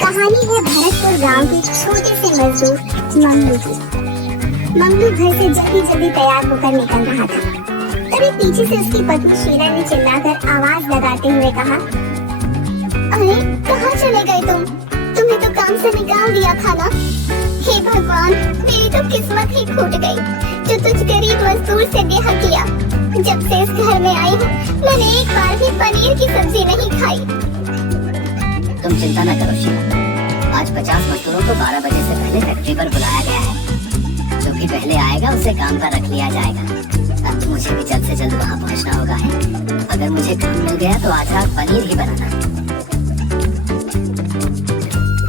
कहानी है भरतपुर गांव के छोटे से मजदूर मंगलू की। मंगलू घर से जल्दी जल्दी तैयार होकर निकल रहा था। तभी पीछे से उसकी पत्नी शीला ने चिल्लाकर आवाज लगाते हुए कहा, अरे कहाँ चले गए तुम? तुम्हें तो काम से निकाल दिया था ना। हे भगवान, मेरी तो किस्मत ही फूट गई जो तुझ गरीब मजदूर से ब्याह किया। जब से इस घर में आई हूँ मैंने एक बार भी पनीर की सब्जी नहीं खाई। तुम चिंता न करो शीला, आज 50 मजदूरों को 12 बजे से पहले फैक्ट्री पर बुलाया गया है। जो भी पहले आएगा उसे काम पर रख लिया जाएगा। अब मुझे भी जल्द से जल्द वहाँ पहुँचना होगा है। अगर मुझे काम मिल गया तो आज रात पनीर ही बनाना।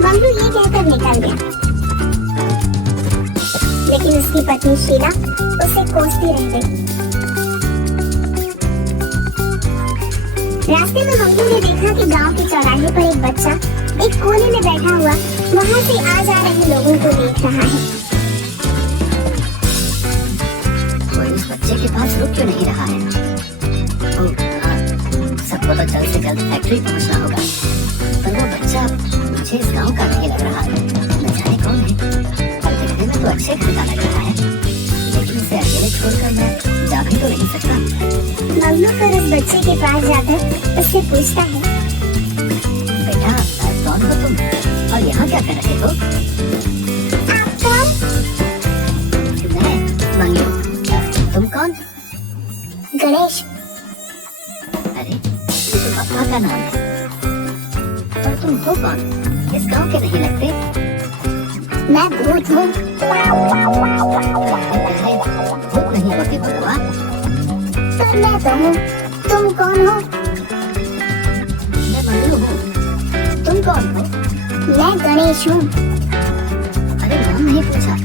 मंगलू ये कहकर निकल गया, लेकिन उसकी पत्नी शीला उसे कोसती रह गई। रास्ते में मंगलू ने देखा कि गांव के चौराहे पर एक बच्चा एक कोने में बैठा हुआ वहां से आ जा रहे लोगों को देख रहा है। कोई इस बच्चे के पास रुक क्यों नहीं रहा है? सबको तो जल्द से जल्द फैक्ट्री पहुंचना होगा। पर वो बच्चा मुझे इस गांव का नहीं लग रहा। न जाने कौन है, पर दिखने में तो अच्छे घर का लग रहा है। लेकिन इसे अकेले छोड़कर मैं जा भी तो नहीं सकता। मंगलू फिर उस बच्चे के पास जाकर उससे पूछता है, बेटा कौन हो तुम और यहाँ क्या कर रहे हो? आप कौन? मैं मंगलू। तुम कौन? गणेश। अरे ये तो पापा का नाम है। और तुम हो कौन? इस गांव के नहीं लगते। मैं भूत हूँ। भूत नहीं होते बबुआ। पर मैं तो हूँ। तुम कौन हो? मैं मंगलू हूँ। तुम कौन हो? मैं गणेश हूँ। अरे नाम नहीं पूछा।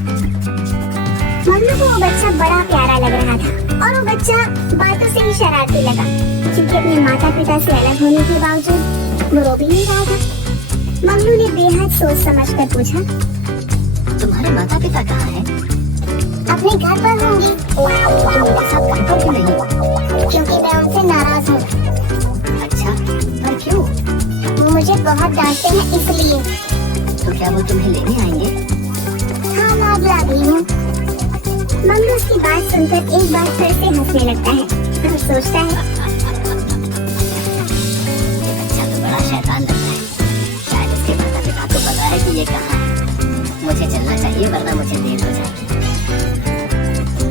मंगलू को वो बच्चा बड़ा प्यारा लग रहा था और वो बच्चा बातों से ही शरारती लगा, क्योंकि अपने माता पिता से अलग होने के बावजूद वो रो भी नहीं रहा था। मंगलू ने बेहद सोच समझ कर पूछा, तुम्हारे माता पिता कहाँ हैं? अपने घर पर होंगे। सब घर पर क्यों नहीं? क्योंकि मैं उनसे नाराज हूँ। अच्छा, पर क्यों? वो मुझे बहुत डांटते हैं इसलिए। तो क्या वो तुम्हें लेने आएंगे? हाँ, मैं अब लागी हूँ। मंगलू उसकी बात सुनकर एक बार फिर से हंसने लगता है और सोचता है, ये बच्चा तो बड़ा शैतान लगता है। शायद इसके माता पिता को पता है कि ये कहाँ है। मुझे चलना चाहिए वरना मुझे देर हो जाएगी।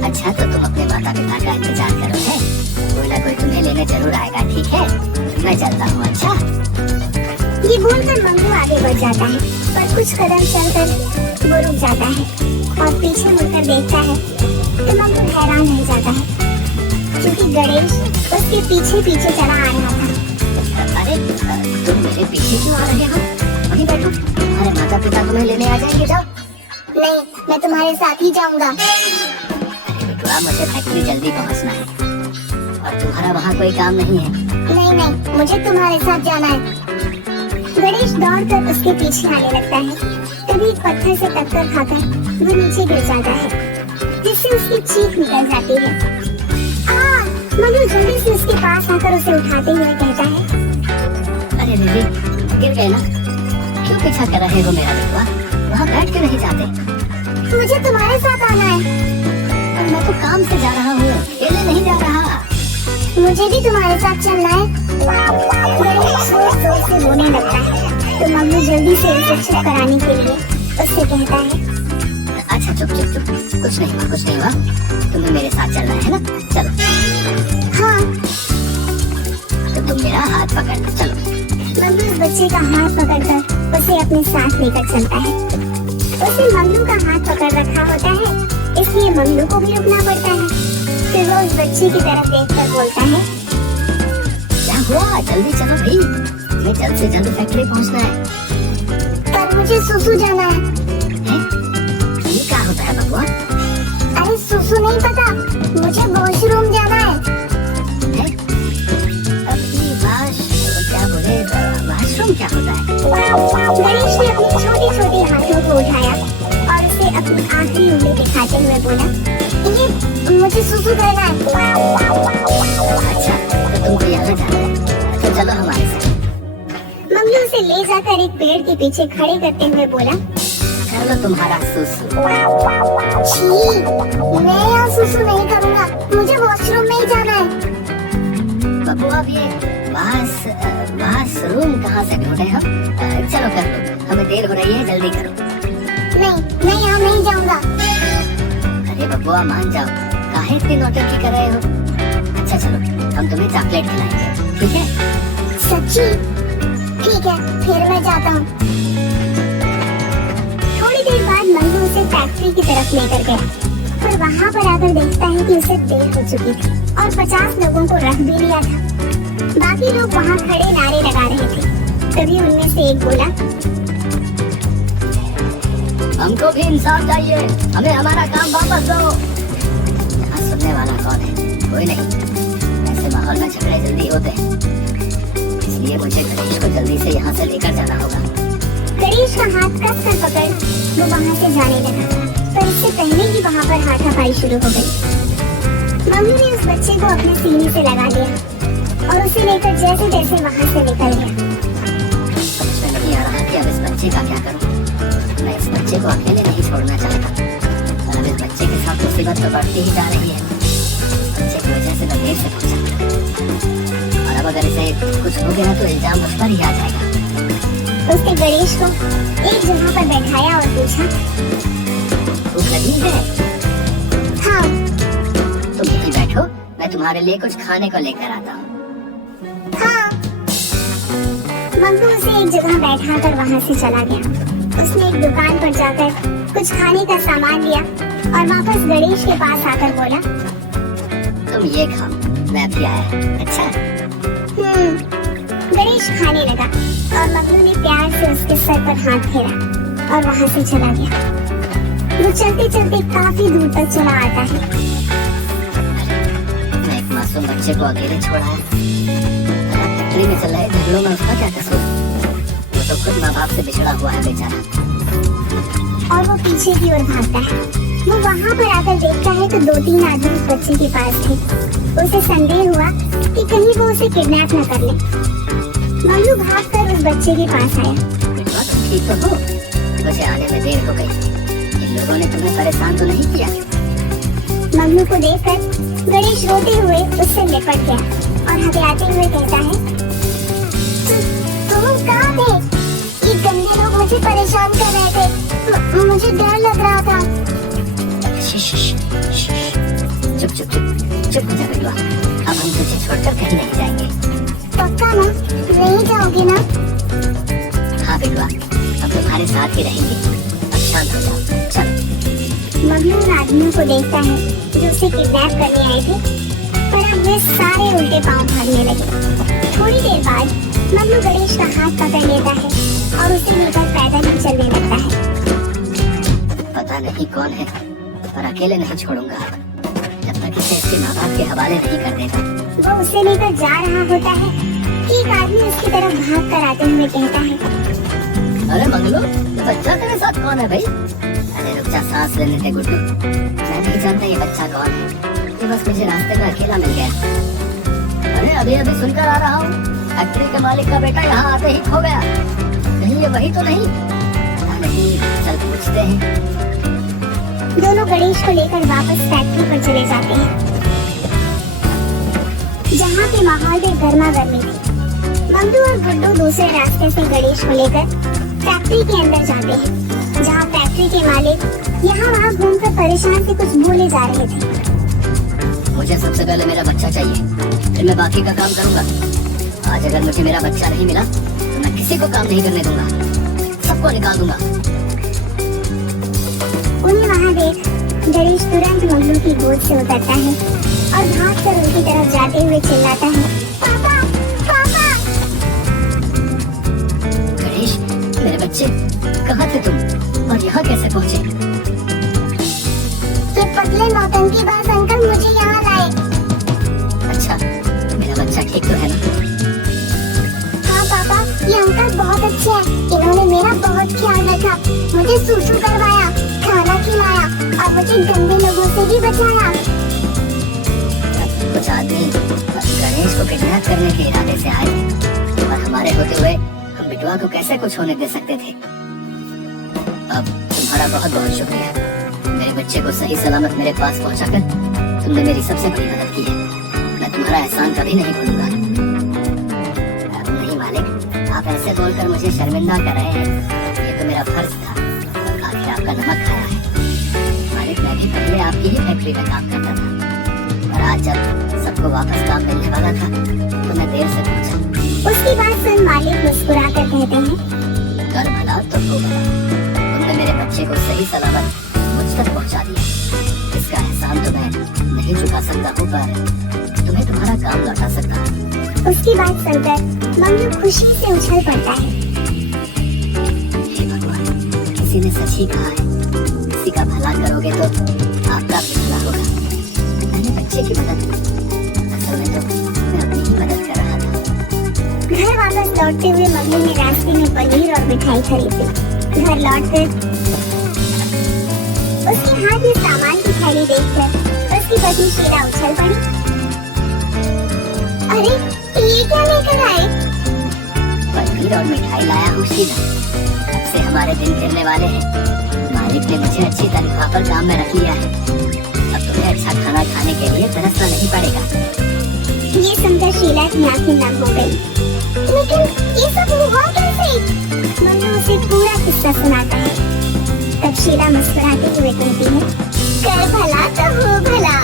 अच्छा तो तुम अपने माता पिता का इंतजार करो है। कोई ना कोई तुम्हें लेने जरूर आएगा, ठीक है? मैं चलता हूँ। अच्छा। ये बोलकर मंगलू आगे बढ़ जाता है, पर कुछ कदम चलकर वो रुक जाता है और पीछे मुड़कर देखता है तो मंगलू हैरान रह जाता है, क्योंकि गणेश उसके पीछे पीछे चला आ रहा था। अरे तुम मेरे पीछे क्यों आ रहे हो? वहीं बैठो, तुम्हारे माता पिता तुम्हें लेने आ जाएंगे। जाओ। नहीं, मैं तुम्हारे साथ ही जाऊंगा। अरे बेटुआ, मुझे फैक्ट्री जल्दी पहुंचना है और तुम्हारा वहाँ कोई काम नहीं है। नहीं नहीं, मुझे तुम्हारे साथ जाना है। गणेश दौड़कर उसके पीछे आने लगता है। तभी एक पत्थर से टक्कर खाकर वो नीचे गिर जाता है, जिससे उसकी चीख निकल जाती है। मंगलू जल्दी से उसके पास आकर उसे उठाते हुए कहता है, अरे दीदी, गिर गए ना? क्यों पीछा कर रहे हो मेरा बेटुआ? वहाँ बैठ क्यों नहीं जाते? मुझे तुम्हारे साथ आना है। और मैं तो काम से जा रहा हूँ, अकेले नहीं जा रहा। मुझे भी तुम्हारे साथ चलना है। गणेश जोर जोर से रोने लगता है, तो मंगलू जल्दी से उसे चुप कराने के लिए उससे कहता है, अच्छा चुप चुप चुप, कुछ नहीं हुआ, कुछ नहीं हुआ। तुम्हें मेरे साथ चलना है ना? चलो। हाँ। तो तुम मेरा हाथ पकड़ लो, चलो। मंगलू उस बच्चे का हाथ पकड़कर उसे अपने साथ लेकर चलता है। उसे मंगलू का हाथ पकड़ रखा होता है, इसलिए मंगलू को भी रुकना पड़ता है। फिर वो उस बच्चे की तरफ देखकर बोलता है, क्या हुआ? जल्दी चलो भाई, हमें जल्द से जल्द फैक्ट्री पहुंचना है। पर मुझे सुसु जाना है। ये क्या होता है बबुआ? अरे सुसु नहीं पता, मुझे वॉशरूम जाना है। क्या बोले? वॉशरूम क्या होता है? गणेश ने अपने छोटे छोटे हाथों को उठाया और उसे अपनी आखिरी उंगली दिखाते हुए बोला, ये मुझे सुसु करना है। अच्छा तो तुमको यहाँ जाना है, तो चलो हमारे साथ। मंगलू उसे ले जाकर कर एक पेड़ के पीछे खड़े करते हुए बोला, कर लो तुम्हारा सुसु। छी, मैं यहाँ सुसु नहीं करूँगा, मुझे वॉशरूम में ही जाना है। बब्बू अब ये वाशरूम कहाँ से ढूंढे हम? चलो कर लो, हमें देर हो रही है, जल्दी करो। नहीं, मैं यहाँ नहीं जाऊँगा। अरे बब्बुआ मान जाओ, काहे इतनी नौटंकी कर रहे हो? अच्छा चलो, हम तुम्हें चॉकलेट खिलाएंगे, ठीक है? सच्ची? ठीक है, फिर मैं जाता हूँ। थोड़ी देर बाद मंगू उसे फैक्ट्री की तरफ लेकर गया, पर वहाँ पर आकर देखता है कि उसे देर हो चुकी थी और 50 लोगों को रख भी लिया था। बाकी लोग वहाँ खड़े नारे लगा रहे थे। तभी उनमें से एक बोला, हमको भी इंसाफ चाहिए, हमें हमारा काम वापस दो। यहाँ सुनने वाला कौन है? कोई नहीं। ऐसे माहौल में झगड़े जल्दी होते हैं, इसलिए मुझे गणेश को जल्दी से यहाँ से लेकर जाना होगा। गणेश का हाथ कस कर पकड़ वो वहाँ से जाने लगा, पर इससे पहले ही वहाँ पर हाथापाई शुरू हो गई। मम्मी ने उस बच्चे को अपने सीने से लगा लिया और उसे लेकर जैसे तैसे वहाँ से निकल गया। समझ में नहीं आ रहा कि अब इस बच्चे का क्या करूँ। मैं इस बच्चे को अकेले नहीं छोड़ना चाहता, और अब इस बच्चे के साथ मुसीबत तो बढ़ती ही जा रही है। बच्चे की वजह से मैं देर से पहुंचा, और अब अगर इसे कुछ हो गया तो इल्जाम मुझ पर ही आ जाएगा। उसने गणेश को एक जगह पर बैठाया और पूछा, भूख लगी है? हाँ। तुम यहीं बैठो, मैं तुम्हारे लिए कुछ खाने को लेकर आता हूँ। हाँ। मंगू उसे एक जगह बैठाकर वहाँ से चला गया। उसने एक दुकान पर जाकर कुछ खाने का सामान लिया और वापस गणेश के पास आकर बोला, तुम ये खाओ, मैं अभी आया। अच्छा। गणेश खाने लगा और मंगू ने प्यार से उसके सर पर हाथ फेरा और वहाँ से चला गया। वो चलते चलते काफी दूर तक चला आता है। मैं एक मासूम बच्चे को अकेले छोड़ा है। फैक्ट्री में चल रहे झगड़ों में उसका क्या कसूर? वो तो खुद माँ बाप से बिछड़ा हुआ है बेचारा। और वो पीछे की ओर भागता है। वो वहाँ पर आकर देखता है तो 2-3 आदमी उस बच्चे के पास थे। उसे संदेह हुआ कि कहीं वो उसे किडनैप न कर ले। मंगू भागकर उस बच्चे के पास आया। बेटा तुम ठीक तो हो? मुझे आने में देर हो गई। इन लोगों ने तुम्हें परेशान तो नहीं किया? मंगू को देखकर गणेश रोते हुए उससे लिपट गया और हथियाते हुए कहता है, तुम कहाँ थे? ये गंदे लोग मुझे परेशान कर रहे थे। मुझे डर लग रहा था। चुप चुप चुप चुप हो जा बिल्वा। अब हम तुझे छोड़कर कहीं नहीं जाएंगे। पक्का ना? नहीं जाओगे ना? हाँ बिल्वा, हम तुम्हारे साथ ही रहेंगे। अब शांत हो जाओ, चल। मंगू उन आदमियों को देखता है जो उसे किडनैप करने आए थे, पर अब वे सारे उल्टे पांव भागने लगे। थोड़ी देर बाद मंगू गणेश का हाथ पकड़ लेता है और उसे लेकर पैदल ही चलने लगता है। पता नहीं कौन है, पर अकेले नहीं छोड़ूंगा जब तक इसे इसके माँ बाप के हवाले नहीं कर देता। वो उसे लेकर जा रहा होता है कि एक आदमी उसकी तरफ भाग कर आते हुए कहता है, अरे मंगलू, ये बच्चा तेरे साथ कौन है भाई? अरे रुक जा, सांस लेने दे गुड्डू। मैं नहीं जानता ये बच्चा कौन है, ये बस मुझे रास्ते में अकेला मिल गया। अरे अभी अभी सुनकर आ रहा हूँ, फैक्ट्री के मालिक का बेटा यहाँ आते ही खो गया। कहीं ये वही तो नहीं? पता नहीं, चल पूछते हैं। दोनों गणेश को लेकर वापस फैक्ट्री पर चले जाते हैं, जहाँ पे माहौल में गर्मा गर्मी थी। मंगू और गुड्डू दूसरे रास्ते से गणेश को लेकर फैक्ट्री के अंदर जाते हैं, जहाँ फैक्ट्री के मालिक यहाँ वहाँ घूमकर परेशान से कुछ बोले जा रहे थे। मुझे सबसे पहले मेरा बच्चा चाहिए, फिर मैं बाकी का काम करूँगा। आज अगर मुझे मेरा बच्चा नहीं मिला तो मैं किसी को काम नहीं करने दूंगा, सबको निकाल दूंगा। उन्हें वहाँ देख गणेश तुरंत मंगू की गोद से उतरता है और भागकर उनकी तरफ जाते हुए चिल्लाता है, पापा, पापा। गणेश, मेरे बच्चे, कहाँ थे तुम और यहाँ कैसे पहुँचे? ये पतले नौटंकीबाज अंकल मुझे यहाँ लाए। अच्छा, मेरा बच्चा ठीक तो है ना? हाँ पापा, ये अंकल बहुत अच्छे हैं। इन्होंने मेरा बहुत ख्याल रखा, मुझे सुसु करवाया, खाना खिलाया और मुझे गंदे लोगों से भी बचाया। कुछ आदमी गणेश को किडनैप करने के इरादे से आए और हमारे होते हुए हम बिटवा को कैसे कुछ होने दे सकते थे। अब तुम्हारा बहुत बहुत शुक्रिया। मेरे बच्चे को सही सलामत मेरे पास पहुंचाकर तुमने मेरी सबसे बड़ी मदद की है। मैं तुम्हारा एहसान कभी नहीं भूलूंगा। नहीं मालिक, आप ऐसे बोलकर मुझे शर्मिंदा कर रहे हैं। ये तो मेरा फर्ज था। आखिर आपका नमक खाया है। मालिक, मैं भी पहले आपकी ही फैक्ट्री में काम करता था, और आज जब सबको वापस काम मिलने वाला था तो मैं देर से पहुंचा। उसकी बात सुन मालिक मुस्कुरा कर कहते हैं, कर भला तो हो भला। तुमने मेरे बच्चे को सही सलामत मुझ तक पहुंचा दिया। इसका एहसान तो मैं नहीं चुका सकता हूँ, पर तुम्हें तुम्हारा काम लौटा सकता हूँ। उसकी बात सुनकर मम्मी खुशी से उछल पड़ता है। हे भगवान, किसी ने सच ही कहा है, किसी का भला करोगे तो आपका भी भला होगा। मैंने बच्चे की मदद की, असल में तो मैं अपनी ही मदद कर रहा था। घर वापस लौटते हुए मम्मी ने रास्ते में पनीर और मिठाई खरीदी। घर लौटकर उसके हाथ में सामान की थैली देखकर उसकी पत्नी शीला उछल पड़ी। अरे ये क्या लेकर आए? पनीर और मिठाई लाया हूँ शीला। अब से हमारे दिन गिरने वाले हैं। मालिक ने मुझे अच्छी तनख्वाह पर काम में रख लिया है। अब तुम्हें अच्छा खाना खाने के लिए तरसना नहीं पड़ेगा। ये सुनकर शीला की आंखें नम हो गई। लेकिन ये सब हुआ कैसे? मम्मी उसे पूरा किस्सा सुनाता है। तब शीला मुस्कुराते हुए कहती है, कर भला तो हो भला।